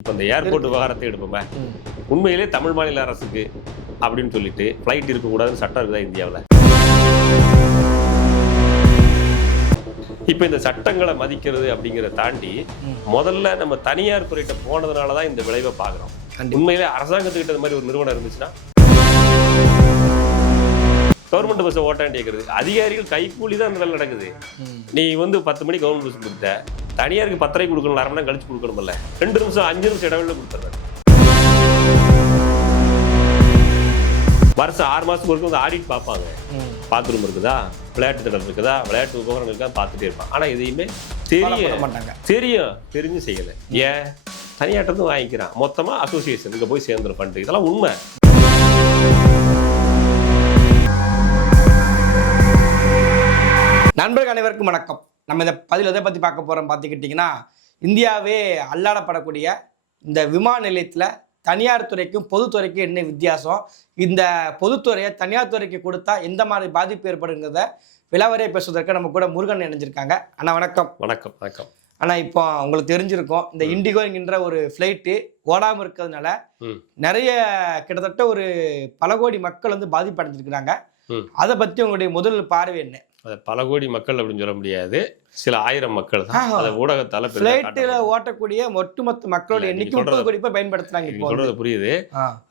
இப்போ இந்த ஏர்போர்ட் விவகாரத்தை எடுப்போமே. உண்மையிலே தமிழ் மாநில அரசுக்கு அப்படின்னு சொல்லிட்டு ஃப்ளைட் இருக்கக்கூடாதுன்னு சட்டம் இருக்குதா இந்தியாவில்? இப்போ இந்த சட்டங்களை மதிக்கிறது அப்படிங்கிறத தாண்டி. முதல்ல நம்ம தனியார் துறையிட்ட போனதுனால தான் இந்த விளைவை பார்க்குறோம். உண்மையிலே அரசாங்கத்துக்கிட்ட இந்த மாதிரி ஒரு நிறுவனம் இருந்துச்சுன்னா கவர்மெண்ட் பஸ்ஸை ஓட்டாண்டி கேட்குறது அதிகாரிகள் கைக்கூலி தான் இந்த வேலை நடக்குது. நீ வந்து பத்து மணி கவர்மெண்ட் பஸ் கொடுத்த தனியாருக்கு பத்தரை கொடுக்கணும் அரை மணி நேரம் கழிச்சு கொடுக்கணும்ல. ரெண்டு நிமிஷம் அஞ்சு நிமிஷம் இடைவெளியில் கொடுத்துட்றாரு வருஷம் ஆறு மாதத்துக்கு ஒருக்க வந்து ஆடிட் பார்ப்பாங்க. பாத்ரூம் இருக்குதா? விளையாட்டு திட்டம் இருக்குதா? விளையாட்டு உபகரணம் இருக்கா பார்த்துட்டே இருப்பான் ஆனால் எதையுமே தெரியும் மாட்டாங்க. தெரியும் தெரிஞ்சு செய்யலை. ஏன்? தனியாட்ட இருந்து வாங்கிக்கிறான். மொத்தமாக அசோசியேஷன் இங்கே போய் சேர்ந்துரும் ஃபண்டு இதெல்லாம் உண்மை. நண்பர்கள் அனைவருக்கும் வணக்கம். நம்ம இந்த பதில் எதை பற்றி பார்க்க போகிறோம் பார்த்துக்கிட்டிங்கன்னா இந்தியாவே அல்லாடப்படக்கூடிய இந்த விமான நிலையத்தில் தனியார் துறைக்கும் பொதுத்துறைக்கும் என்ன வித்தியாசம்? இந்த பொதுத்துறையை தனியார் துறைக்கு கொடுத்தா எந்த மாதிரி பாதிப்பு ஏற்படுங்கிறத விலாவரியை பேசுவதற்கு நம்ம கூட முருகன் இணைஞ்சிருக்காங்க. அண்ணா வணக்கம். வணக்கம் வணக்கம். ஆனால் இப்போ உங்களுக்கு தெரிஞ்சிருக்கும் இந்த இண்டிகோ என்கின்ற ஒரு ஃப்ளைட்டு ஓடாமல் இருக்கிறதுனால. நிறைய கிட்டத்தட்ட ஒரு பல கோடி மக்கள் வந்து பாதிப்படைஞ்சிருக்கிறாங்க. அதை பற்றி உங்களுடைய முதல் பார்வை என்ன? பல கோடி மக்கள் அப்படின்னு சொல்ல முடியாது சில ஆயிரம் மக்கள் தான். அதை ஊடகத்தால ஃப்ளைட்டில். ஓட்டக்கூடிய ஒட்டுமொத்த மக்களோட எண்ணிக்கை முப்பது கோடி பேர் பயன்படுத்துறாங்க. சொல்றது புரியுது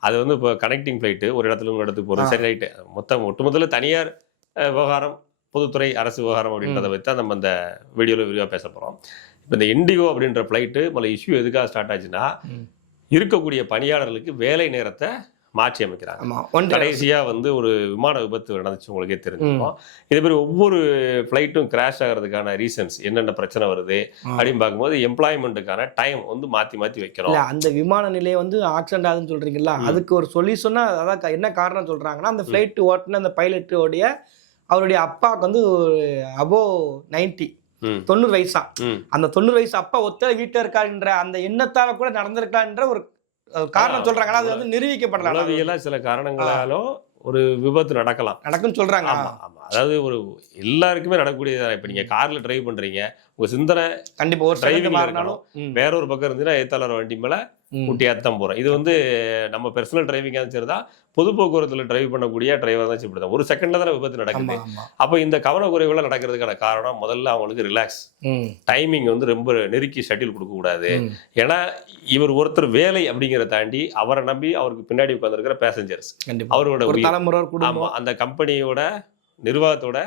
அது வந்து இப்போ கனெக்டிங் ஃப்ளைட்டு ஒரு இடத்துல இன்னொரு இடத்துக்கு போகிறது. சரி ரைட்டு மொத்தம் ஒட்டுமொத்தத்தில் தனியார் விவகாரம் பொதுத்துறை அரசு விவகாரம் அப்படின்றத வச்சு தான் நம்ம இந்த வீடியோவில் விரிவாக பேச போகிறோம் இப்போ இந்த இண்டிகோ அப்படின்ற ஃப்ளைட்டு முதல்ல இஷ்யூ எதுக்காக ஸ்டார்ட் ஆச்சுன்னா. இருக்கக்கூடிய பணியாளர்களுக்கு வேலை நேரத்தை மாற்றி அமைக்கிறாங்க. ஆமா ஒன்றரை கடைசியா வந்து ஒரு விமான விபத்து நடந்துச்சு உங்களுக்கே தெரிஞ்சிருக்கும். இதே மாதிரி ஒவ்வொரு ஃப்ளைட்டும் கிராஷ் ஆகிறதுக்கான ரீசன்ஸ் என்னென்ன பிரச்சனை வருது. அப்படின்னு பார்க்கும்போது எம்ப்ளாய்மெண்ட்டுக்கான டைம் வந்து மாற்றி மாற்றி வைக்கிறோம். அந்த விமான நிலையம் வந்து ஆக்சிடென்ட் ஆகுதுன்னு சொல்றீங்களா ம். அதுக்கு ஒரு சொல்யூஷனா அதான் என்ன காரணம் சொல்றாங்கன்னா அந்த ஃப்ளைட் ஓட்டுன அந்த பைலட்டோடைய அவருடைய அப்பாவுக்கு வந்து அபோ நைன்டி ம். தொண்ணூறு வயசா. அந்த தொண்ணூறு வயசு அப்பா ஒத்த வீட்டில் இருக்காருன்ற அந்த எண்ணத்தால கூட நடந்திருக்கான்ற ஒரு காரணம் ஆ, சொல்றாங்க ஆனா அது வந்து நிரூபிக்கப்படலாம். சில காரணங்களாலும் ஒரு விபத்து நடக்கலாம். நடக்குன்னு சொல்றாங்க. ஆமா ஆமா. அதாவது ஒரு எல்லாருக்குமே நடக்கக்கூடியது இப்ப நீங்க கார்ல டிரைவ் பண்றீங்க உங்க சிந்தனை கண்டிப்பா ஒரு டிரைவிங் ல மாறினாலும் ம், வேற ஒரு பக்கம் இருந்துச்சுன்னா ஏத்தாளர் வண்டி மேல. முட்டியாத்தான் தான் போறோம். இது வந்து நம்ம பெர்சனல் டிரைவிங்காக சரிதான். பொது போக்குவரத்துல டிரைவ் பண்ணக்கூடிய டிரைவர் தான் இப்படி தான் ஒரு செகண்ட்ல தானே விபத்து நடக்குது. அப்போ இந்த கவனக்குறைவுல நடக்கிறதுக்கான காரணம் முதல்ல அவங்களுக்கு ரிலாக்ஸ் டைமிங் வந்து ரொம்ப நெருக்கி ஷட்டில் கொடுக்க கூடாது ம். ஏன்னா இவர் ஒருத்தர் வேலை அப்படிங்கிறத தாண்டி அவரை நம்பி அவருக்கு பின்னாடி உட்காந்துருக்கிற பேசஞ்சர்ஸ் அவரோட. தலைமுறை ஒரு ஆமா குடும்பம் அந்த கம்பெனியோட நிர்வாகத்தோட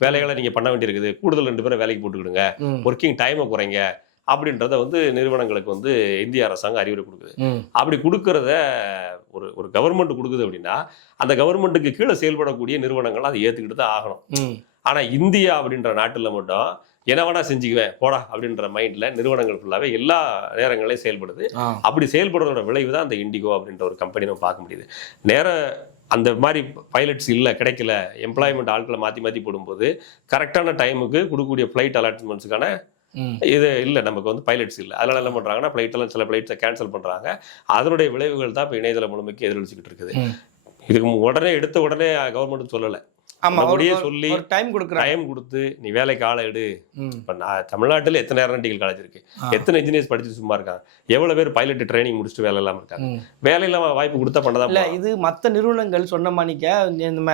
வேலைகளை நீங்க பண்ண வேண்டியிருக்குது. கூடுதல் ரெண்டு பேரை வேலைக்கு போட்டுக்கிடுங்க. ஒர்க்கிங் டைமை குறைங்க. அப்படின்றத வந்து நிறுவனங்களுக்கு வந்து இந்திய அரசாங்கம் அறிவுரை கொடுக்குது. அப்படி கொடுக்கறத ஒரு ஒரு கவர்மெண்ட் கொடுக்குது அப்படின்னா அந்த கவர்மெண்ட்டுக்கு கீழே செயல்படக்கூடிய நிறுவனங்கள் அதை ஏத்துக்கிட்டு தான் ஆகணும். ம். ஆனா இந்தியா அப்படின்ற நாட்டுல மட்டும் என்ன வேணா செஞ்சுக்குவேன் போடா அப்படின்ற மைண்ட்ல நிறுவனங்கள் ஃபுல்லாவே எல்லா நேரங்களையும் செயல்படுது. அப்படி செயல்படுறதோட விளைவு தான் அந்த இண்டிகோ அப்படின்ற ஒரு கம்பெனி நம்ம பார்க்க முடியுது. நேர அந்த மாதிரி பைலட்ஸ் இல்லை கிடைக்கல. எம்ப்ளாய்மெண்ட் ஆட்களை மாற்றி மாற்றி போடும்போது கரெக்டான டைமுக்கு கொடுக்கக்கூடிய ஃப்ளைட் அலாட்மெண்ட்ஸுக்கான. இது இல்லை நமக்கு வந்து பைலட்ஸ் இல்லை. அதனால என்ன பண்ணுறாங்கன்னா ஃப்ளைட்டெல்லாம் சில ஃப்ளைட்ஸை கேன்சல் பண்ணுறாங்க அதனுடைய விளைவுகள் தான் இப்போ இணையதள முழுமைக்கு எதிரொலிச்சுக்கிட்டு இருக்குது. இதுக்கு உடனே எடுத்த உடனே கவர்மெண்ட் சொல்லலை அப்படியே சொல்லி டைம் கொடுக்குறாங்க. டைம் கொடுத்து நீ வேலைக்கு ஆளை எடு. இப்போ நான் தமிழ்நாட்டில் எத்தனை ஏரோநாட்டிக்கல் காலேஜ் இருக்கு. எத்தனை இன்ஜினியர்ஸ் படிச்சு சும்மா இருக்காங்க எவ்வளோ பேர் பைலட் ட்ரைனிங் முடிச்சுட்டு வேலை இல்லாமல் இருக்காங்க. வேலை இல்லாம வாய்ப்பு கொடுத்தா பண்ணதான் இல்ல இது மத்த நிறுவனங்கள் சொன்ன மாணிக்க நம்ம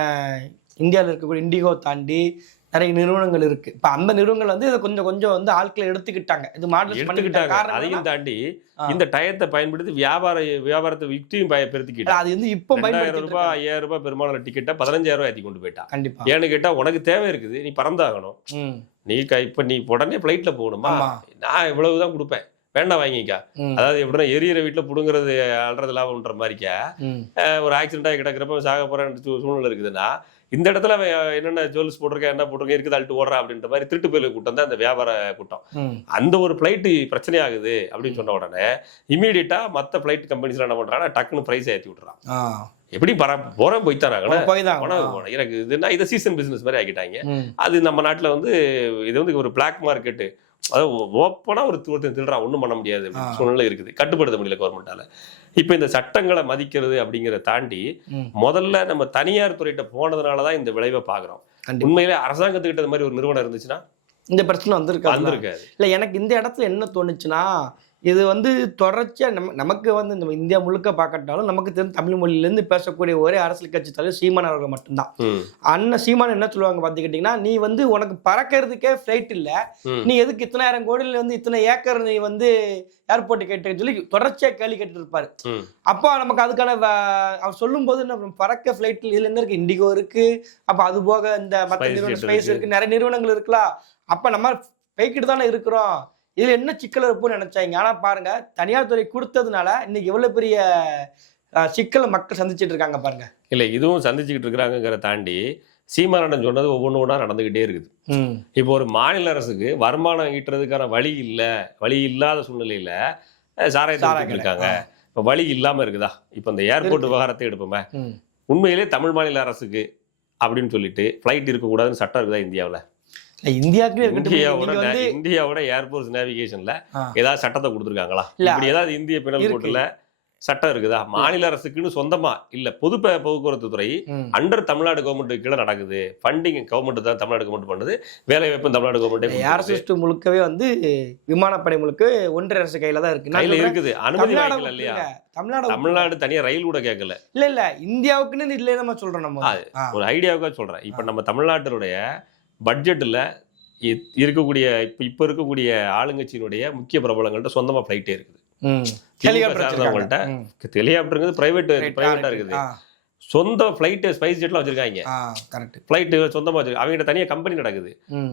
இந்தியாவில் இருக்கக்கூடிய இண்டிகோ தாண்டி நிறைய நிறுவனங்கள் இருக்கு. இப்ப அந்த நிறுவனங்கள் வந்து இதை கொஞ்சம் கொஞ்சம் வந்து ஆட்களை எடுத்துக்கிட்டாங்க. இது மாடல் எடுத்துக்கிட்டாங்க. அதையும் தாண்டி. இந்த டயத்தை பயன்படுத்தி வியாபார வியாபாரத்தை விக்டியும் பெருத்திக்கிட்டாங்க. அது வந்து இப்போ ரெண்டாயிரம் பயன்படுத்தி ரூபாய் ஐயாயிரம் ரூபாய் பெருமான டிக்கெட்டை பதினஞ்சாயிரம் ரூபாய் ஏற்றி கொண்டு போயிட்டான். கண்டிப்பா. ஏன்னு கேட்டா உனக்கு தேவை இருக்குது. நீ பறந்தாகணும். நீ இப்ப நீ உடனே ஃப்ளைட்ல போகணுமா? நான் இவ்வளவுதான் கொடுப்பேன். வேண்டாம் வாங்கிக்கா. அதாவது எப்படின்னா எரியிற வீட்டுல புடுங்குறது அல்றது லாபம்ன்ற மாதிரிக்கா ஒரு ஆக்சிடென்ட் ஆகி கிடக்கிறப்ப சாக போறேன் சூழ்நிலை இருக்குதுன்னா இந்த இடத்துல அவன் என்னென்ன ஜுவல்ஸ் போட்டிருக்கேன் என்ன போட்டிருக்கேன் இருக்குது அழுட்டு ஓடுறான் அப்படின்ற மாதிரி திருட்டு போயில கூட்டம் தான் இந்த வியாபார கூட்டம். அந்த ஒரு ஃப்ளைட்டு பிரச்சனை ஆகுது அப்படின்னு சொன்ன உடனே இமீடியட்டா மற்ற ஃப்ளைட் கம்பெனிஸ்ல என்ன பண்றாங்கன்னா டக்குன்னு பிரைஸ் ஏற்றி விட்டுறான். ஆ, எப்படி பர போய்த்தானாங்கண்ணா போய் உனக்கு எனக்கு இதுனா இதை சீசன் பிசினஸ் மாதிரி ஆக்கிட்டாங்க. அது நம்ம நாட்டுல வந்து இது வந்து ஒரு பிளாக் மார்க்கெட்டு அதாவது ஓப்பனா ஒரு ஒருத்தன் திருடுறான் ஒன்றும் பண்ண முடியாது. சூழ்நிலை இருக்குது. கட்டுப்படுத்த முடியல கவர்மெண்டால இப்போ இந்த சட்டங்களை மதிக்கிறது அப்படிங்கிறத தாண்டி. முதல்ல நம்ம தனியார் துறையிட்ட போனதுனால தான் இந்த விளைவை பார்க்குறோம் உண்மையிலே அரசாங்கத்துக்கிட்ட மாதிரி ஒரு நிறுவனம் இருந்துச்சுன்னா இந்த பிரச்சனை வந்திருக்காது வந்திருக்காது. இல்ல எனக்கு இந்த இடத்துல என்ன தோணுச்சுன்னா இது வந்து தொடர்ச்சியாக நம்ம நமக்கு வந்து நம்ம இந்தியா முழுக்க பார்க்கட்டாலும் நமக்கு தெரிஞ்ச தமிழ் மொழியிலேருந்து பேசக்கூடிய ஒரே அரசியல் கட்சி தலைவர் சீமான் அவர்கள் மட்டும்தான். அண்ணன் சீமான் என்ன சொல்லுவாங்க பார்த்துக்கிட்டிங்கன்னா நீ வந்து உனக்கு பறக்கிறதுக்கே ஃப்ளைட் இல்லை. நீ எதுக்கு இத்தனாயிரம் கோடியில் வந்து இத்தனை ஏக்கர் நீ வந்து ஏர்போர்ட் கேட்டுன்னு சொல்லி தொடர்ச்சியாக கேள்வி இருப்பாரு ம். அப்போ நமக்கு அதுக்கான அவர் சொல்லும்போது நம்ம பறக்க ஃப்ளைட்டில் இதுல என்ன இருக்கு? இண்டிகோ இருக்கு. அப்போ அது போக இந்த மற்ற நிறுவனம் ஸ்பேஸ் இருக்கு. இருக்கு. நிறைய நிறுவனங்கள் இருக்கலாம் அப்போ நம்ம போய்கிட்டு தானே இருக்கிறோம். இதுல என்ன சிக்கல் இருப்புன்னு நினைச்சாங்க? ஆனா பாருங்க தனியார் துறை கொடுத்ததுனால இன்னைக்கு எவ்வளவு பெரிய சிக்கலை மக்கள் சந்திச்சிட்டு இருக்காங்க பாருங்க. இல்ல இதுவும் சந்திச்சுக்கிட்டு இருக்கிறாங்கங்கிற தாண்டி சீமானண்டன் சொன்னது ஒவ்வொன்று ஒன்றா நடந்துகிட்டே இருக்குது. இப்போ ஒரு மாநில அரசுக்கு வருமானம் ஈட்டுறதுக்கான வழி இல்ல வழி இல்லாத சூழ்நிலையில சாராயத்தை. இருக்காங்க. இப்போ வழி இல்லாம இருக்குதா? இப்போ இந்த ஏர்போர்ட். விவகாரத்தை எடுப்போமே. உண்மையிலே தமிழ் மாநில அரசுக்கு அப்படின்னு சொல்லிட்டு ஃப்ளைட் இருக்கக்கூடாதுன்னு சட்டம் இருக்குதா இந்தியாவுல? இல்ல, இந்தியாவோட இந்தியாவோட ஏர்போர்ட்ஸ் நேவிகேஷன்ல. ஏதாவது சட்டத்தை கொடுத்துருக்காங்களா? இல்ல, ஏதாவது இந்திய. கோட்ல சட்டம் இருக்குதா? மாநில அரசுக்குன்னு சொந்தமா? இல்ல பொது போக்குவரத்து துறை. அண்டர் தமிழ்நாடு கவர்மெண்ட் கீழே நடக்குது. ஃபண்டிங் கவர்மெண்ட் தான் தமிழ்நாடு கவர்மெண்ட் பண்ணுது. வேலை வாய்ப்பு தமிழ்நாடு ஏர் கவர்மெண்ட் சிஸ்டம் முழுக்கவே வந்து விமானப்படை முழுக்க ஒன்றிய அரசு கையில தான் இருக்கு. கையில இருக்குது. அனுமதி இல்லையா. தமிழ்நாடு தமிழ்நாடு தனியா ரயில் கூட கேட்கல. இல்ல இல்ல இந்தியாவுக்குன்னு இல்ல நம்ம சொல்றோம் நம்ம. ஒரு ஐடியாவுக்காக சொல்றேன். இப்ப நம்ம தமிழ்நாட்டினுடைய பட்ஜெட்ல இருக்கக்கூடிய இப்ப இப்ப இருக்கக்கூடிய ஆளுங்கட்சியினுடைய முக்கிய பிரபலங்கள்ட்ட சொந்தமா ஃபிளைட்டே இருக்குது. சார்ந்தவங்கள்ட்ட. ஹெலிகாப்டருங்கிறது பிரைவேட் Right, பிரைவேட்டா correct. இருக்குது. சொந்த ஃபிளைட் ஸ்பைஸ் ஜெட்லாம் வச்சிருக்காங்க. ஆ, correct. ஃபிளைட் சொந்தமா வச்சிருக்காங்க அவங்ககிட்ட தனியா கம்பெனி நடக்குது.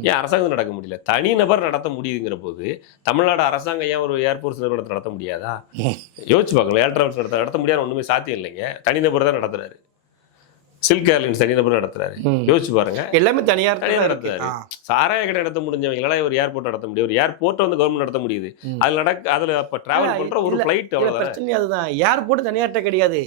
ஏன் அரசாங்கம் நடக்க முடியல? தனிநபர் நடத்த முடியுதுங்கிற போது தமிழ்நாடு அரசாங்கம் ஏன் ஒரு ஏர்போர்ட்ஸ் நிறுவனத்தை நடத்த முடியாதா? யோசிச்சு பார்க்கலாம். ஏர் டிராவல்ஸ் நடத்த நடத்த முடியாது ஒண்ணுமே சாத்தியம் இல்லைங்க. தனிநபர் தான் நடத்துறாரு. சில்க் ஏர்லைன்ஸ் தனிநபர் நடத்துறாரு. யோசிச்சு பாருங்க. எல்லாமே தனியார் தனியார் தான் இருக்கு. நடத்துறாரு. சாராய கடை நடத்த முடிஞ்சவங்களால ஒரு ஏர்போர்ட் நடத்த முடியும். ஒரு ஏர்போர்ட் வந்து கவர்மெண்ட் நடத்த முடியுது. அதுல நடக்க அதுல அப்ப டிராவல் பண்ற ஒரு ஃபிளைட் பிரச்சனை அதுதான். ஏர்போர்ட் தனியார்ட்ட கிடையாது.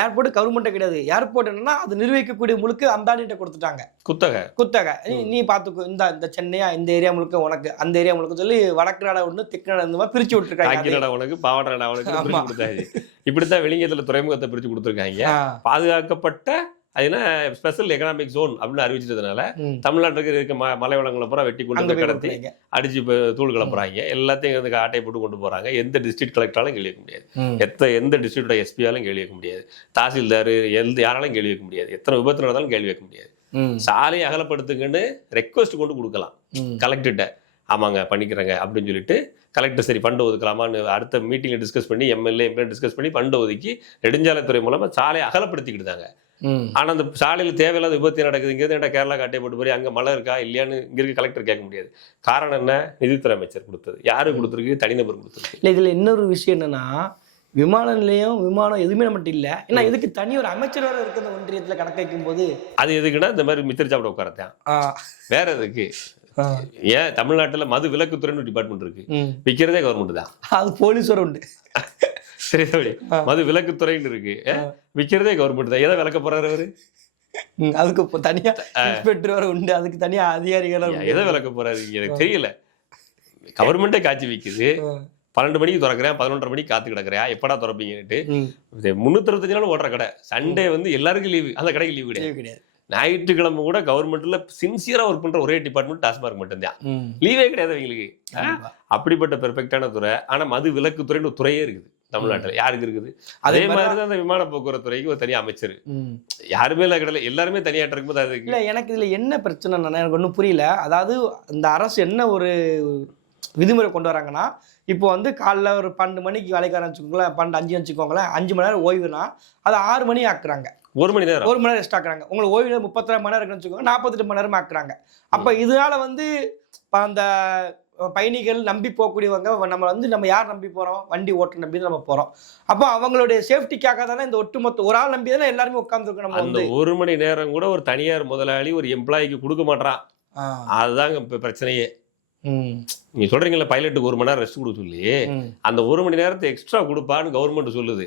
ஏர்போர்ட் கவர்மெண்ட் கிடையாது. ஏர்போர்ட் என்னன்னா அது நிர்வகிக்கக்கூடிய முழுக்க அம்பானிட்ட கொடுத்துட்டாங்க. குத்தகை. குத்தகை. நீ பாத்துக்கோ இந்த இந்த சென்னையா இந்த ஏரியா முழுக்க உனக்கு அந்த ஏரியா முழுக்க சொல்லி வடக்கு நாடா ஒண்ணு தெற்கு நாடா இந்த மாதிரி பிரிச்சு விட்டுருக்காங்க. உனக்கு பாவாடா உனக்கு. பிரிச்சு கொடுத்தாரு இப்படித்தான் வெளிங்கத்துல துறைமுகத்தை பிரிச்சு கொடுத்துருக்காங்க. பாதுகாக்கப்பட்ட அது என்ன ஸ்பெஷல் எக்கனாமிக் ஜோன் அப்படின்னு அறிவிச்சதுனால. தமிழ்நாட்டுக்கு இருக்க ம மலை வளங்களை பூரா வெட்டி கொண்டு போய் கடத்தி. அடிச்சு தூள் கிளப்புறாங்க எல்லாத்தையும் வந்து ஆட்டை போட்டு கொண்டு போறாங்க எந்த டிஸ்ட்ரிக்ட் கலெக்டராலும் கேள்வி வைக்க முடியாது. எத்த எந்த டிஸ்ட்ரிக்டோட எஸ்பியாலும் கேள்வி வைக்க முடியாது தாசில்தார் எந்த யாராலும் கேள்வி வைக்க முடியாது எத்தனை விபத்து நடந்தாலும் கேள்வி வைக்க முடியாது. சாலையை அகலப்படுத்துங்கன்னு ரெக்வஸ்ட் கொண்டு கொடுக்கலாம். கலெக்டர்கிட்ட ஆமாங்க பண்ணிக்கிறேங்க அப்படின்னு சொல்லிட்டு கலெக்டர் சரி ஃபண்டு ஒதுக்கலாமான்னு அடுத்த மீட்டிங்கில் டிஸ்கஸ் பண்ணி எம்எல்ஏ எம்பி டிஸ்கஸ் பண்ணி ஃபண்டு ஒதுக்கி நெடுஞ்சாலைத்துறை மூலமா சாலையை அகலப்படுத்திக்கிட்டாங்க ம். ஆனா அந்த சாலையில் தேவையில்லாத விபத்து நடக்குது? இங்கிறது என்ன கேரளா காட்டை போட்டு போய் அங்க மழை இருக்கா? இல்லையான்னு இங்க இருக்க கலெக்டர் கேட்க முடியாது. காரணம் என்ன? நிதித்துறை அமைச்சர் கொடுத்தது. யாரு கொடுத்துருக்கு? தனிநபர் கொடுத்துருக்கு. இல்ல இதுல இன்னொரு விஷயம் என்னன்னா விமான நிலையம் விமானம் எதுவுமே நம்மகிட்ட இல்ல. ஏன்னா இதுக்கு தனி ஒரு அமைச்சர் வேற இருக்கு இந்த ஒன்றியத்துல கணக்கு வைக்கும் போது அது எதுக்குன்னா இந்த மாதிரி மித்திரி சாப்பிட உட்காரத்தான். வேற எதுக்கு ஏன் தமிழ்நாட்டுல மது விலக்குத்துறைன்னு டிபார்ட்மெண்ட் இருக்கு. விற்கிறதே கவர்மெண்ட் தான். அது போலீஸோட உண்டு. சரி தம்பி. மது விலக்குத்துறைன்னு இருக்கு? விற்கிறதே கவர்மெண்ட் தான். எதை விளக்க போறாரு அவரு? அதுக்கு தனியா இன்ஸ்பெக்டர் உண்டு. அதுக்கு தனியா அதிகாரிகள் எதை விளக்க போறாரு? எனக்கு தெரியல. கவர்மெண்ட்டே காட்சி விற்குது பன்னெண்டு மணிக்கு திறக்கிறேன் பதினொன்றரை மணிக்கு காத்து கிடக்குறேன். எப்படா திறப்பீங்கன்னுட்டு. முன்னூத்தி அறுபத்தஞ்சு நாள் ஓடுற கடை. சண்டே வந்து எல்லாருக்கும் லீவு அந்த கடைக்கு லீவு கிடையாது. ஞாயிற்றுக்கிழமை கூட கவர்மெண்ட்ல சின்சியரா ஒர்க் பண்ற ஒரே டிபார்ட்மெண்ட் டாஸ்மார்க் மட்டும்தான். லீவே கிடையாது அவங்களுக்கு. அப்படிப்பட்ட பெர்ஃபெக்டான துறை. ஆனா மது விலக்கு துறைன்னு துறையே இருக்குது. தமிழ்நாட்டுல யாருக்கு இருக்குது? அதே அதே மாதிரி தான் அந்த விமான போக்குவரத்து துறைக்கு ஒரு தனி அமைச்சர். யாருமே இல்லை கிடையாது எல்லாருமே தனியாட்ட இருக்கும்போது அதுக்கு இல்ல எனக்கு இதுல என்ன பிரச்சனைன்னா எனக்கு ஒன்றும் புரியல. அதாவது இந்த அரசு என்ன ஒரு விதிமுறை கொண்டு வராங்கன்னா இப்போ வந்து காலைல ஒரு பன்னெண்டு மணிக்கு வேலைக்கு ஆரம்பிச்சுக்கோங்களேன் பன்னெண்டு அஞ்சு வச்சுக்கோங்களேன் அஞ்சு மணி நேரம் ஓய்வுனா அதை ஆறு மணி ஆக்குறாங்க. ஒரு மணி நேரம்? ஒரு மணி நேரம் ரெஸ்ட் ஆக்குறாங்க. உங்களுக்கு ஓய்வு நேரம் முப்பத்தி மணி நேரம் இருக்குன்னு வச்சுக்கோங்க நாற்பத்தெட்டு மணி நேரம் ஆக்குறாங்க. அப்ப இதனால வந்து அந்த பயணிகள் நம்பி போகக்கூடியவங்க நம்ம வந்து நம்ம யார் நம்பி போறோம்? வண்டி ஓட்ட நம்பி நம்ம போறோம். அப்போ அவங்களுடைய சேஃப்டிக்காக தானே இந்த ஒட்டுமொத்த ஒரு ஆள் நம்பி தானே எல்லாருமே உட்காந்துருக்கோம் நம்ம வந்து. ஒரு மணி நேரம் கூட ஒரு தனியார் முதலாளி ஒரு எம்ப்ளாய்க்கு கொடுக்க மாட்டான். அதுதாங்க இப்ப பிரச்சனையே. நீங்க சொல்றீங்கல்ல பைலட்டுக்கு ஒரு மணி நேரம் ரெஸ்ட் கொடுக்க சொல்லி. அந்த ஒரு மணி நேரத்தை எக்ஸ்ட்ரா கொடுப்பான்னு கவர்மெண்ட் சொல்லுது.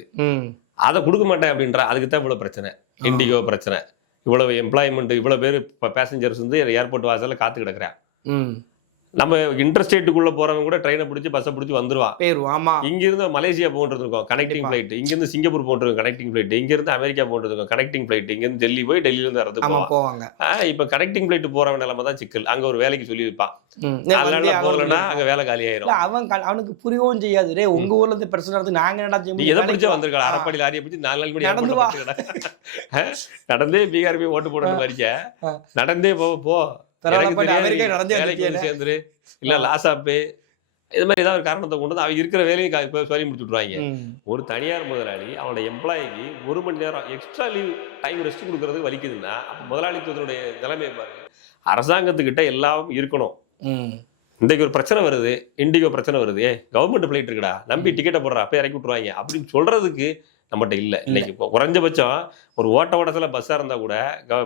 அதை கொடுக்க மாட்டேன் அப்படின்றா. அதுக்கு தான் இவ்வளவு பிரச்சனை. இண்டிகோ பிரச்சனை. இவ்வளவு எம்ப்ளாய்மெண்ட் இவ்வளவு பேர் பேசஞ்சர்ஸ் வந்து ஏர்போர்ட் வாசல்ல காத்து கிடக்குறேன். நம்ம இன்டர்ஸ்டேட்டுக்குள்ள போறவங்க கூட ட்ரெயினை பிடிச்சி பஸ்ஸை பிடிச்சி வந்துருவான். போயிருவோம் ஆமா. இங்க இருந்து மலேசியா போன்றது இருக்கும். கனெக்டிங். ஃபிளைட் இங்க இருந்து சிங்கப்பூர் போன்றது கனெக்டிங் ஃபிளைட் இங்க இருந்து அமெரிக்கா போன்றது இருக்கும். கனெக்டிங் ஃபிளைட் இங்க இருந்து டெல்லி போய் டெல்லியில இருந்து போவான். போவாங்க. இப்ப கனெக்டிங் ஃபிளைட் போறவன் நிலைமை தான் சிக்கல். அங்க ஒரு வேலைக்கு சொல்லி வைப்பான் அதனால போகலன்னா அங்க வேலை காலி ஆயிரும் அவன் அவனுக்கு புரியவும் செய்யாது. டேய் உங்க ஊர்ல இருந்து பிரச்சனை நடந்து நாங்க என்னடா செய்ய எதை? பிடிச்சா வேலைக்கு வந்திருக்கா வா. அரைப்படி லாரியை பிடிச்சி நாலு நாள் மணி நடந்து. நடந்தே பீகார் போய் ஓட்டு போடணும் மாதிரிக்க. நடந்தே போ. போய். சேர்ந்துரு. இல்ல லாசாப்பு இது மாதிரி ஏதாவது ஒரு காரணத்தை கொண்டு வந்து அவங்க இருக்கிற வேலையை இப்ப சொல்லி முடிச்சு விட்ருவாங்க ம். ஒரு தனியார் முதலாளி அவனோட எம்ப்ளாயிக்கு ஒரு மணி நேரம் எக்ஸ்ட்ரா லீவ் டைம் ரெஸ்ட் கொடுக்கறதுக்கு வலிக்குதுன்னா அப்ப முதலாளித்துவத்தினுடைய நிலைமை பாருங்க அரசாங்கத்துக்கிட்ட எல்லாம் இருக்கணும். இன்றைக்கு ஒரு பிரச்சனை வருது. இண்டிகோ பிரச்சனை வருது. கவர்மெண்ட் பிளைட் இருக்குடா. நம்பி டிக்கெட்டை போடுறா. அப்போ இறக்கி விட்டுருவாங்க. அப்படின்னு சொல்றதுக்கு நம்மகிட்ட இல்லை. இன்னைக்கு இப்போ குறைஞ்சபட்சம் ஒரு ஓட்ட ஓட்டத்தில் பஸ்ஸாக இருந்தால் கூட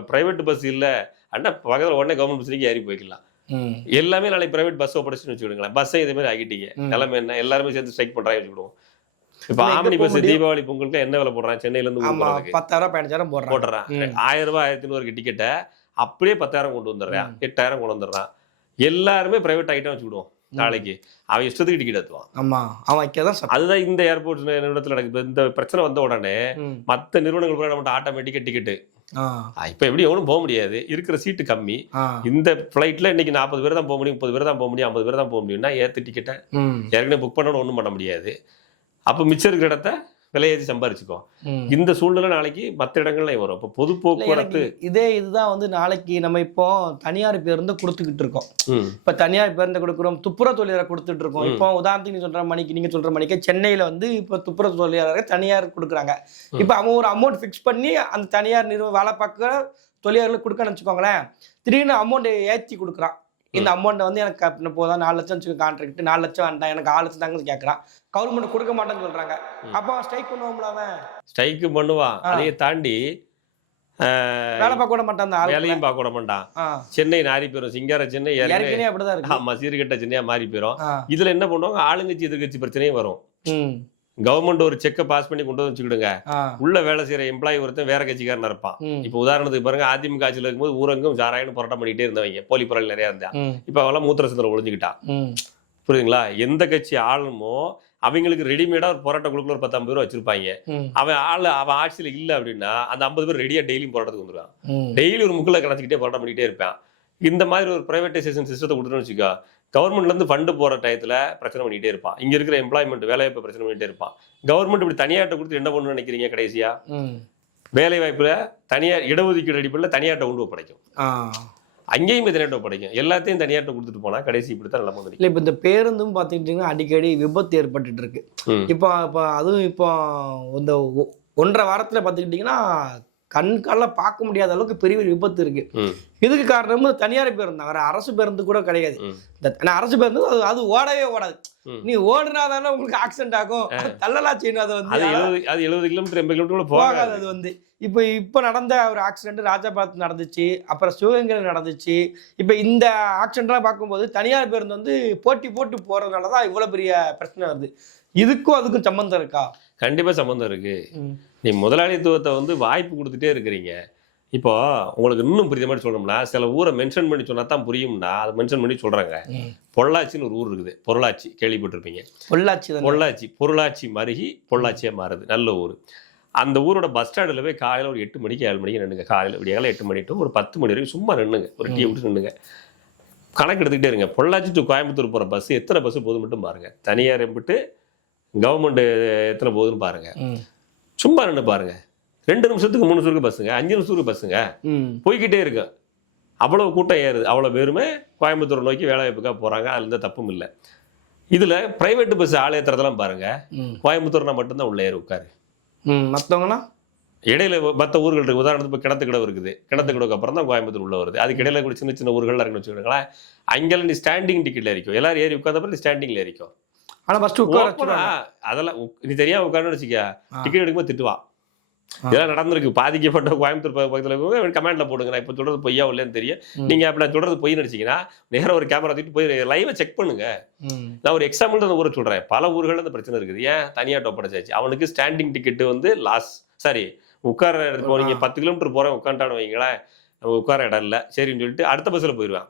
பிரைவேட் பஸ் இல்லை. அண்ணா பக்கத்தில் உடனே கவர்மெண்ட் பஸ்ஸுக்கு ஏறி போய்க்கலாம். எல்லாமே நாளைக்கு பிரைவேட் பஸ் ஒப்படைச்சுன்னு வச்சுக்கிடுங்களேன். பஸ்ஸை இதே மாதிரி ஆகிட்டீங்க. ம். நிலைமை என்ன? எல்லாருமே சேர்ந்து ஸ்ட்ரைக் பண்ணுறாங்க வச்சுக்கிடுவோம். இப்போ ஆம்னி பஸ்? தீபாவளி பொங்கலுக்கு என்ன விலை போடுறான் ஆமா போடுறதுக்கு பத்தாயிரம் பதினஞ்சாயிரம் போடுறான். ஆயிரம் ரூபாய் ஆயிரத்தி ஐநூறு டிக்கெட்டை அப்படியே பத்தாயிரம் கொண்டு வந்துடுறான். எட்டாயிரம் கொண்டு வந்துடுறான். எல்லாருமே பிரைவேட் ஐட்டம் வச்சுக்கிடுவோம் நாளைக்கு. அவன் இஷ்டத்துக்கு டிக்கெட் எடுத்துவான் ஆமா அவன் அதுதான் இந்த ஏர்போர்ட் நிறுவனத்தில் நடக்குது. இந்த பிரச்சனை வந்த உடனே ம். மற்ற நிறுவனங்கள் கூட நம்மகிட்ட ஆட்டோமேட்டிக்கா டிக்கெட்டு. இப்போ எப்படி எவனும் போக முடியாது இருக்கிற சீட்டு கம்மி. இந்த ஃப்ளைட்ல இன்னைக்கு நாற்பது பேர் தான் போக முடியும் முப்பது பேர் தான் போக முடியும் ஐம்பது பேர் தான் போக முடியும்னா ஏற்று டிக்கெட்டை. ஏற்கனவே புக் பண்ணணும் ஒன்றும் பண்ண முடியாது அப்போ மிச்சம் இருக்கிற இடத்த விலையேற்றி சம்பாரிச்சுக்கோ. இந்த சூழ்நிலை நாளைக்கு மற்ற இடங்கள்ல வரும். இப்போ பொது போக்குவரத்து எனக்கு இதே இதுதான் வந்து நாளைக்கு நம்ம இப்போ தனியார் பேருந்து கொடுத்துக்கிட்டு இருக்கோம். இப்ப தனியார் பேருந்து கொடுக்குறோம் துப்புரவு தொழிலாளர் கொடுத்துட்டு இருக்கோம். இப்போ உதாரணத்துக்கு நீ சொல்ற மணிக்கு நீங்க சொல்ற மணிக்கு சென்னையில வந்து இப்போ துப்புரவு தொழிலாளர்கள் தனியார் கொடுக்குறாங்க. இப்போ அவன் ஒரு அமௌண்ட் ஃபிக்ஸ் பண்ணி அந்த தனியார் நிறுவனம் வேலை பார்க்குற தொழிலாளர்களுக்கு கொடுக்கணும்னு வச்சுக்கோங்களேன் திடீர்னு அமௌண்ட் ஏற்றி கொடுக்குறான். இந்த அமௌண்ட்டை வந்து எனக்கு போதா நாலு லட்சம் வச்சுக்க கான்ட்ராக்ட் நாலு லட்சம் வேண்டாம் எனக்கு ஆறு லட்சம் தாங்கன்னு கேட்குறான் கவர்மெண்ட் கொடுக்க மாட்டேன்னு சொல்றாங்க. அப்போ ஸ்ட்ரைக் பண்ணுவோம்ல அவன் ஸ்ட்ரைக்கு பண்ணுவான் ஆ. அதையே தாண்டி வேலை பார்க்க விட மாட்டான் வேலையும் பார்க்க விட மாட்டான். சென்னை நாரி போயிடும் சிங்கார சென்னை ஏற்கனவே அப்படிதான் இருக்கு ஆமா சீர்கெட்ட சென்னையா மாறி போயிடும். இதுல என்ன பண்ணுவாங்க ஆளுங்கட்சி எதிர்கட்சி பிரச்சனையும் வரும். கவர்மெண்ட் ஒரு செக்கை பாஸ் பண்ணி கொண்டு வந்து வச்சுக்கிடுங்க. உள்ள வேலை செய்யற எம்ப்ளாயி ஒருத்தன் வேற கட்சிக்காரன் இருப்பான். இப்போ உதாரணத்துக்கு பாருங்க அதிமுக ஆட்சியில் இருக்கும்போது ஊரங்கும் சாராயணும் போராட்டம் பண்ணிட்டே இருந்தவங்க போலி பொருள் நிறைய இருந்தா. இப்போ அவெல்லாம் மூத்திர சந்திர ஒளிஞ்சுக்கிட்டான் ம். புரியுதுங்களா எந்த கட்சி ஆளுமோ அவங்களுக்கு ரெடிமேடா ஒரு போராட்ட குழுக்குள்ள ஒரு பத்து ஐம்பது ரூபா வச்சிருப்பாங்க. அவன் ஆள் அவன் ஆட்சியில இல்ல அப்படின்னா அந்த ஐம்பது பேர் ரெடியா டெய்லியும் போராட்டத்துக்கு வந்துருவான். டெய்லி ஒரு முக்கில் கணச்சிக்கிட்டே போராட்டம் பண்ணிக்கிட்டே இருப்பான் இந்த மாதிரி ஒரு பிரைவேட்டைசேஷன் சிஸ்டத்தை கொடுத்துன்னு வச்சுக்கோ கவர்மெண்ட்ல இருந்து ஃபண்டு போற டயத்துல பிரச்சனை பண்ணிட்டே இருப்பான் இங்க இருக்கிற எம்ப்ளாய்மெண்ட் வேலைவாய்ப்பு பிரச்சனை பண்ணிட்டே இருப்பான் கவர்மெண்ட் இப்படி தனியார்ட்ட கொடுத்து என்ன பண்ணணும்னு நினைக்கிறீங்க கடைசியா. வேலை வாய்ப்புல தனியார் இடஒதுக்கீடு அடிப்படையில் தனியார்ட்ட கொண்டு ஒப்படைக்கும். அங்கேயும் தனியார்ட்ட ஒப்படைக்கும் எல்லாத்தையும் தனியார்ட்ட கொடுத்துட்டு போனா கடைசி இப்படித்தான் நிலைமை வந்து இல்ல இப்ப இந்த பேருந்தும் பாத்துக்கிட்டீங்கன்னா அடிக்கடி விபத்து ஏற்பட்டுட்டு இருக்கு. இப்போ இப்போ அதுவும் இப்போ இந்த ஒன்றரை வாரத்துல பாத்துக்கிட்டீங்கன்னா கண் கால பார்க்க முடியாத அளவுக்கு பெரிய விபத்து இருக்கு. இதுக்கு காரணமும் தனியார் பேருந்து. தான் வேற அரசு பேருந்து கூட கிடையாது. அரசு பேருந்து அது அது ஓடவே ஓடாது. நீ ஓடுனா தானே உங்களுக்கு ஆக்சிடென்ட் ஆகும். தள்ளலாம் செய்யணும் அதை வந்து. அது எழுபது கிலோமீட்டர் எண்பது கிலோமீட்டர் போகாது. போகாது அது வந்து. இப்போ இப்போ நடந்த ஒரு ஆக்சிடென்ட் ராஜபாத் நடந்துச்சு. அப்புறம் சிவகங்கை நடந்துச்சு. இப்போ இந்த ஆக்சிடென்ட்லாம் பார்க்கும்போது தனியார் பேருந்து வந்து போட்டி போட்டு போறதுனால தான் இவ்வளோ பெரிய பிரச்சனை வருது. இதுக்கும் அதுக்கும் சம்மந்தம் இருக்கா? கண்டிப்பா சம்மந்தம் இருக்கு. நீ முதலாளித்துவத்தை வந்து வாய்ப்பு கொடுத்துட்டே இருக்கிறீங்க. இப்போ உங்களுக்கு இன்னும் புரியுற மாதிரி சொல்லணும்னா சில ஊரை மென்ஷன் பண்ணி சொன்னா தான் புரியும்னா அதை மென்ஷன் பண்ணி சொல்றாங்க. பொள்ளாச்சின்னு ஒரு ஊர் இருக்குது. பொருளாச்சி கேள்விப்பட்டிருப்பீங்க. பொள்ளாச்சி தானே? பொள்ளாச்சி பொருளாச்சி மருகி பொள்ளாச்சியா மாறுது. நல்ல ஊர். அந்த ஊரோட பஸ் ஸ்டாண்டில் போய் காலையில் ஒரு எட்டு மணிக்கு ஏழு மணிக்கு நின்னுங்க. காலையில் விடியால எட்டு மணி to ஒரு பத்து மணி வரைக்கும் சும்மா நின்னுங்க. ஒரு டீ விட்டு நின்னுங்க. கணக்கு எடுத்துக்கிட்டே இருங்க. பொள்ளாச்சி டு கோயம்புத்தூர் போகிற பஸ் எத்தனை பஸ் போகுது மட்டும் பாருங்க. தனியார் எம்பிட்டு கவர்மெண்ட் எத்தனை போகுதுன்னு பாருங்க. சும்மா நின்று பாருங்க. ரெண்டு நிமிஷத்துக்கு மூணு நிமிஷத்துக்கு பஸ்ஸுங்க அஞ்சு நிமிஷத்துக்கு பஸ்ஸுங்க. போய்கிட்டே இருக்கு. அவ்வளவு கூட்டம் ஏறுது. அவ்வளோ பேருமே கோயம்புத்தூர் நோக்கி வேலை வாய்ப்புக்காக போகிறாங்க அதில் எந்த தப்பும் இல்லை. இதில் ப்ரைவேட் பஸ் ஆள் ஏத்துறதெல்லாம் பாருங்க கோயம்புத்தூர்னா மட்டும்தான் உள்ள ஏறி உட்காரு. மற்றவங்கன்னா இடையில மற்ற ஊர்கள் இருக்கு. உதாரணத்துக்கு இப்போ கிணத்து கடவு இருக்குது. கிணத்து கடவுக்கு அப்புறம் தான் கோயம்புத்தூர் உள்ள வருது. அதுக்கு இடையில கூட சின்ன சின்ன ஊர்கள்லாம் இருக்குன்னு வச்சுக்கோங்களேன். அங்கெல்லாம் நீ ஸ்டாண்டிங் டிக்கெட்ல ஏறிக்கும் எல்லாரும் ஏறி உட்காந்தப்பறம் நீ ஸ்டாண்டிங்ல ஏறிக்கும் ஆனால் ஃபஸ்ட்டு உட்கார அதெல்லாம் நீ தெரியாம உட்காந்து வச்சுக்க. டிக்கெட் எடுக்கும்போது திட்டுவான் ஆ. இதெல்லாம் நடந்திருக்கு. பாதிக்கப்பட்ட கோயம்புத்தூர் பக்க- பக்கத்துல இருக்கவங்க கமெண்ட்ல போடுங்க. நான் இப்போ சொல்றது பொய்யா இல்லைன்னு தெரியும். நீங்க அப்படி நான் சொல்றது பொய் நினைச்சீங்கன்னா நேரா ஒரு கேமரா தூக்கிட்டு போய் லைவை செக் பண்ணுங்க. நான் ஒரு எக்ஸாம்பிள் அந்த ஊரை சொல்றேன். பல ஊர்கள்ல இந்த பிரச்சனை இருக்குது. ஏன்? தனியா ஒப்படைச்சாச்சு அவனுக்கு ஸ்டாண்டிங் டிக்கெட் வந்து லாஸ் சாரி உட்கார இப்போ நீங்க. பத்து கிலோமீட்டர் போறேன். உட்காந்துட்டான்னு வைங்களேன். உட்கார இடம் இல்லை. சரின்னு சொல்லிட்டு அடுத்த பஸ்ஸில் போயிடுவான்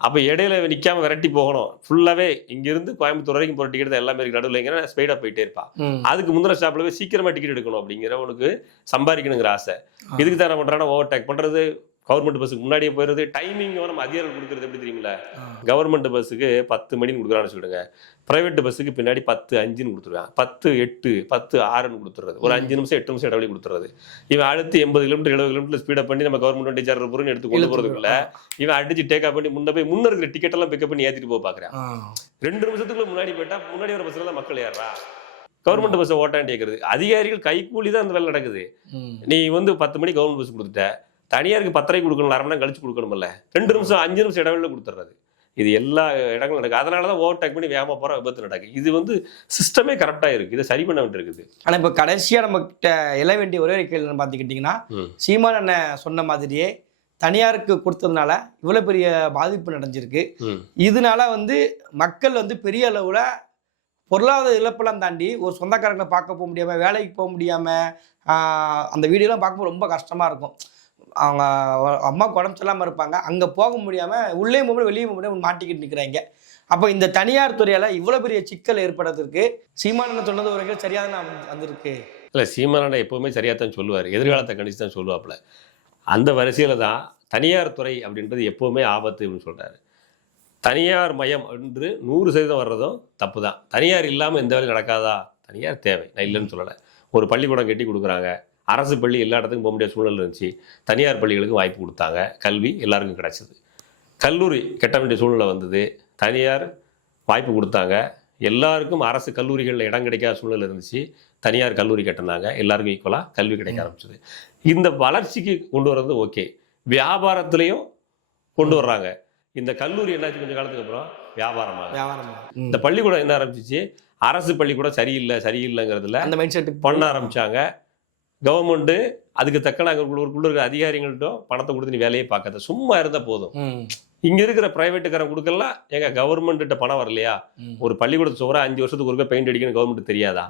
அப்போ இடையில நிக்காம விரட்டி போகணும். ஃபுல்லாவே இங்கிருந்து கோயம்புத்தூர் வரைக்கும் போகிற டிக்கெட் தான் எல்லாமே இருக்கு. நடுவில் ஸ்பீடாக போயிட்டே இருப்பான் ம். அதுக்கு முந்தின ஸ்டாப்ல போய் சீக்கிரமா டிக்கெட் எடுக்கணும் அப்படிங்கிற உனக்கு சம்பாதிக்கணுங்கிற ஆசை. இதுக்கு தான் என்ன பண்றானா ஓவர் டேக் பண்றது கவர்மெண்ட் பஸ்ஸுக்கு முன்னாடியே போயிருது டைமிங் நம்ம அதிகாரம் கொடுக்குறது எப்படி தெரியுங்களா. கவர்மெண்ட் பஸ்ஸுக்கு பத்து மணின்னு கொடுக்குறான்னு சொல்லிடுங்க பிரைவேட் பஸ்ஸுக்கு பின்னாடி பத்து அஞ்சுன்னு கொடுத்துருவேன். பத்து எட்டு பத்து ஆறுன்னு கொடுத்துறது. ஒரு அஞ்சு நிமிஷம் எட்டு நிமிஷம் இடைவெளி கொடுத்துறது. இவன் அடுத்து எண்பது கிலோமீட்டர் எழுபது கிலோமீட்டர் ஸ்பீடப் பண்ணி நம்ம கவர்மெண்ட் வண்டி சார் பொருள் எடுத்து கொண்டு போறதுக்குள்ள இவன் அடிச்சு டேக் ஆஃப் பண்ணி முன்ன போய் முன்ன இருக்கிற டிக்கெட் எல்லாம் பிக்கப் பண்ணி ஏத்திட்டு போக பாக்குறேன். ஆ. ரெண்டு நிமிஷத்துக்குள்ள முன்னாடி போயிட்டா முன்னாடி வர பஸ்ல மக்கள் ஏறா கவர்மெண்ட் பஸ்ஸை ஓட்டாண்டி கேட்கறது அதிகாரிகள் கைக்கூலி தான் அந்த வேலை நடக்குது. நீ வந்து பத்து மணிக்கு கவர்மெண்ட் பஸ் கொடுத்துட்ட. தனியாருக்கு பத்தரைக்கு கொடுக்கணும் அரை மணி நேரம் கழிச்சு கொடுக்கணும்ல. ரெண்டு நிமிஷம் அஞ்சு நிமிஷம் இடைவெளியில கொடுத்துட்றது இது எல்லா இடங்களும் நடக்குது. அதனால தான் ஓவர் டேக் பண்ணி வேகமாக போகிற விபத்து நடக்குது. இது வந்து சிஸ்டமே கரெக்டாக இருக்குது இதை சரி பண்ண வேண்டியிருக்குது ஆனால் இப்போ கடைசியாக நம்ம கிட்ட எழ வேண்டிய ஒரே ஒரு கேள்வி பார்த்துக்கிட்டிங்கன்னா. சீமான் அண்ணன் சொன்ன மாதிரியே தனியாருக்கு கொடுத்ததுனால இவ்வளோ பெரிய பாதிப்பு நடந்திருக்கு. ம். இதனால வந்து மக்கள் வந்து பெரிய அளவில் பொருளாதார இழப்பெல்லாம் தாண்டி ஒரு சொந்தக்காரங்களை பார்க்க போக முடியாமல் வேலைக்கு போக முடியாமல் அந்த வீடியோலாம் பார்க்கும்போது ரொம்ப கஷ்டமாக இருக்கும். அவங்க அம்மாவுக்கு உடம்பு சரியில்லாமல் இருப்பாங்க. அங்கே போக முடியாமல் உள்ளே போக வெளியே போக முடியாமல் மாட்டிக்கிட்டு நிற்கிறாங்க அப்போ இந்த தனியார் துறையால் இவ்வளோ பெரிய சிக்கல் ஏற்படுறதுக்கு சீமானன் சொன்னது வரைக்கும் சரியாக தான் வந்திருக்கு? இல்லை சீமானண்டா எப்போவுமே சரியாக தான் சொல்லுவார். எதிர்காலத்தை கணிச்சு தான் சொல்லுவாப்புல. அந்த வரிசையில் தான் தனியார் துறை அப்படின்றது எப்போவுமே ஆபத்து அப்படின்னு சொல்கிறாரு தனியார் மயம் என்று நூறு சதவீதம் வர்றதும் தப்பு தான். தனியார் இல்லாமல் எந்த வேலையும் நடக்காதா? தனியார் தேவை. நான் இல்லைன்னு சொல்லலை. ஒரு பள்ளிக்கூடம் கட்டி கொடுக்குறாங்க. அரசு பள்ளி எல்லா இடத்துக்கும் போக முடியாத சூழல் இருந்துச்சு. தனியார் பள்ளிகளுக்கு வாய்ப்பு கொடுத்தாங்க. கல்வி எல்லாருக்கும் கிடைச்சது. கல்லூரி கட்ட வேண்டிய சூழ்நிலை வந்தது. தனியார் வாய்ப்பு கொடுத்தாங்க. எல்லாருக்கும் அரசு கல்லூரிகளில் இடம் கிடைக்காத சூழ்நிலை இருந்துச்சு. தனியார் கல்லூரி கட்டினாங்க. எல்லாருக்கும் ஈக்குவலாக கல்வி கிடைக்க ஆரம்பிச்சது. இந்த வளர்ச்சிக்கு கொண்டு வர்றது ஓகே. வியாபாரத்திலையும் கொண்டு வர்றாங்க. இந்த கல்லூரி என்னாச்சு கொஞ்சம் காலத்துக்கு அப்புறம்? வியாபாரமாக. வியாபாரம் இந்த பள்ளிக்கூடம் என்ன ஆரம்பிச்சிச்சு? அரசு பள்ளிக்கூடம் சரியில்லை சரியில்லைங்கிறதுல அந்த மைண்ட் செட்டுக்கு பண்ண ஆரம்பிச்சாங்க. கவர்மெண்ட்டு அதுக்கு தக்க நாங்கள் ஊருக்குள்ள இருக்கிற அதிகாரிகள்ட்டும் பணத்தை கொடுத்து நீ வேலையை பார்க்காத. சும்மா இருந்தால் போதும். இங்க இருக்கிற பிரைவேட்டுக்காரன் கொடுக்கலாம் எங்க கவர்மெண்ட்ட பணம் வரலையா. ஒரு பள்ளிக்கூடத்து சுவரா அஞ்சு வருஷத்துக்கு ஒருக்க பெயிண்ட் அடிக்கணும் கவர்மெண்ட் தெரியாதா.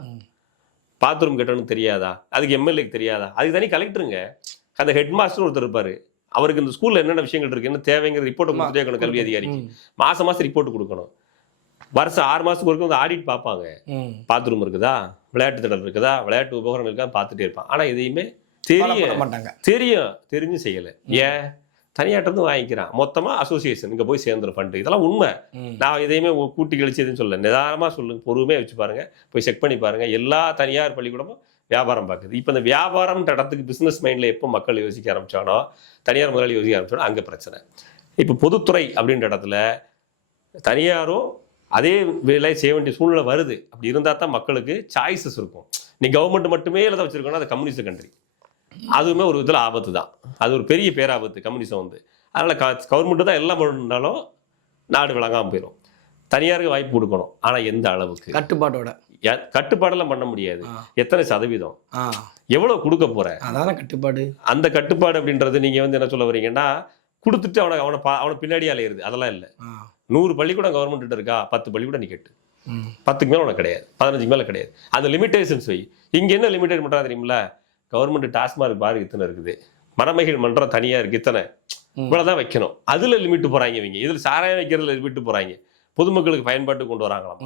பாத்ரூம் கட்டணும் தெரியாதா? அதுக்கு எம்எல்ஏக்கு தெரியாதா? அதுக்கு தனி கலெக்டருங்க. அந்த ஹெட் மாஸ்டர் ஒருத்தர் இருப்பாரு. அவருக்கு இந்த ஸ்கூல்ல என்னென்ன விஷயங்கள் இருக்கு என்ன தேவைங்கிற ரிப்போர்ட் கொடுத்துட்டே இருக்கணும் கல்வி அதிகாரிக்கு. மாசம் மாசம் ரிப்போர்ட் கொடுக்கணும். வருஷம் ஆறு மாசத்துக்கு ஒருக்க வந்து ஆடிட் பார்ப்பாங்க. பாத்ரூம் இருக்குதா? விளையாட்டு திடல் இருக்குதா? விளையாட்டு உபகரணம் இருக்கான்னு பார்த்துட்டே இருப்பான். ஆனா எதையுமே தெரியும். தெரியும். தெரிஞ்சு செய்யல. ஏன்? தனியாட்ட இருந்து வாங்கிக்கிறான். மொத்தமா அசோசியேஷன் இங்க போய் சேர்ந்துரும் ஃபண்டு இதெல்லாம் உண்மை. நான் எதையுமே கூட்டி கழிச்சு எதுவும் சொல்ல நிதானமா சொல்லுங்க. பொறுமையா வச்சு பாருங்க. போய் செக் பண்ணி பாருங்க. எல்லா தனியார் பள்ளிக்கூடமும் வியாபாரம் பார்க்குது. இப்போ இந்த வியாபாரம்ன்ற இடத்துக்கு பிசினஸ் மைண்ட்ல எப்போ மக்கள் யோசிக்க ஆரம்பிச்சானோ தனியார் முதலாளி யோசிக்க ஆரம்பிச்சானோ அங்க பிரச்சனை. இப்போ பொதுத்துறை அப்படின்ற இடத்துல தனியாரும் அதே வேலை செய்ய வேண்டிய சூழ்நிலை வருது. அப்படி இருந்தால் தான் மக்களுக்கு சாய்ஸஸ் இருக்கும். நீ கவர்மெண்ட் மட்டுமே எழுத வச்சிருக்கோன்னா அது கம்யூனிஸ்ட் கண்ட்ரி அதுவுமே ஒரு விதத்தில் ஆபத்து தான். அது ஒரு பெரிய பேராபத்து கம்யூனிசம் வந்து. அதனால் கவர்மெண்ட் தான் எல்லாம் பண்ணாலும் நாடு விளங்காமல் போயிடும் தனியாருக்கு வாய்ப்பு கொடுக்கணும். ஆனால் எந்த அளவுக்கு? கட்டுப்பாட்டோட. கட்டுப்பாடெல்லாம் பண்ண முடியாது. எத்தனை சதவீதம்? எவ்வளோ கொடுக்க போற? அதான கட்டுப்பாடு. அந்த கட்டுப்பாடு அப்படின்றது நீங்கள் வந்து என்ன சொல்ல வரீங்கன்னா கொடுத்துட்டு அவனை அவனை அவனை பின்னாடி அலையிறது. அதெல்லாம் இல்லை. நூறு பள்ளிக்கூடம் கவர்மெண்ட் இருக்கா? பத்து பள்ளிக்கூடம் நீ கட்டு. பத்துக்கு மேலே உனக்கு கிடையாது. பதினஞ்சுக்கு மேலே கிடையாது. அந்த லிமிட்டேஷன்ஸ் வை. இங்கே என்ன லிமிட்டேட் பண்ணுறா தெரியுமில கவர்மெண்ட் டாஸ்மார்க் பாரு இத்தனை இருக்குது. மரமைகள் மன்றம் தனியாக இருக்கு இத்தனை. இவ்வளோதான் வைக்கணும். அதில் லிமிட் போகிறாங்க இவங்க. இதில் சாராயம் வைக்கிறதுல லிமிட் போகிறாங்க பொதுமக்களுக்கு பயன்பாட்டு கொண்டு வராங்களாம்?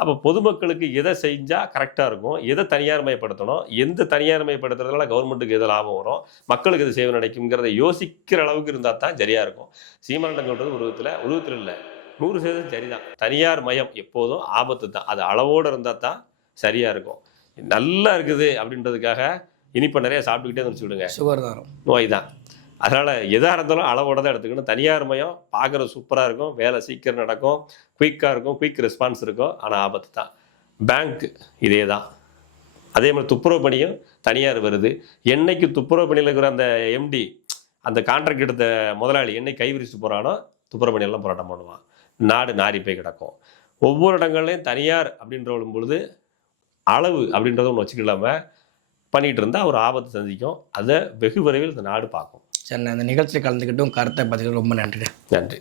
அப்போ பொதுமக்களுக்கு எதை செஞ்சால் கரெக்டாக இருக்கும்? எதை தனியார் மயப்படுத்தணும்? எந்த தனியார் மயப்படுத்துறதுனால கவர்மெண்ட்டுக்கு எது லாபம் வரும்? மக்களுக்கு எது சேவை கிடைக்குங்கிறத யோசிக்கிற அளவுக்கு இருந்தால் தான் சரியாக இருக்கும். விதத்தில் ஒரு விதத்தில் இல்லை. நூறு சதவீதம் சரிதான். தனியார் மயம் எப்போதும் ஆபத்து தான் அது அளவோடு இருந்தால் தான் சரியாக இருக்கும். நல்லா இருக்குது அப்படின்றதுக்காக இனிப்பை நிறைய சாப்பிட்டுக்கிட்டே வந்து வச்சுக்கிடுங்க. சுகர் தரும் நோய் தான் அதனால் எதாக இருந்தாலும் அளவோட தான் எடுத்துக்கணும். தனியார் மயம் பார்க்குறது சூப்பராக இருக்கும். வேலை சீக்கிரம் நடக்கும். குயிக்காக இருக்கும். குயிக் ரெஸ்பான்ஸ் இருக்கும். ஆனால் ஆபத்து தான் பேங்க் இதே தான் அதே மாதிரி துப்புரவு பணியும் தனியார் வருது. என்னைக்கு துப்புரவு பணியில் இருக்கிற அந்த எம்டி அந்த கான்ட்ராக்ட் எடுத்த முதலாளி என்னை கைவிரிச்சு போகிறானோ துப்புரவு பணியெல்லாம் போராட்டம் பண்ணுவான். நாடு நாரி போய் கிடக்கும். ஒவ்வொரு இடங்கள்லையும் தனியார் அப்படின்ற பொழுது அளவு அப்படின்றத ஒன்று வச்சுக்கலாம பண்ணிகிட்டு இருந்தால் ஒரு ஆபத்து சந்திக்கும். அதை வெகு விரைவில் இந்த நாடு பார்க்கும். சரி இந்த நிகழ்ச்சியில் கலந்துக்கிட்டும். கருத்தை பார்த்துக்கிட்டு ரொம்ப நன்றி நன்றி.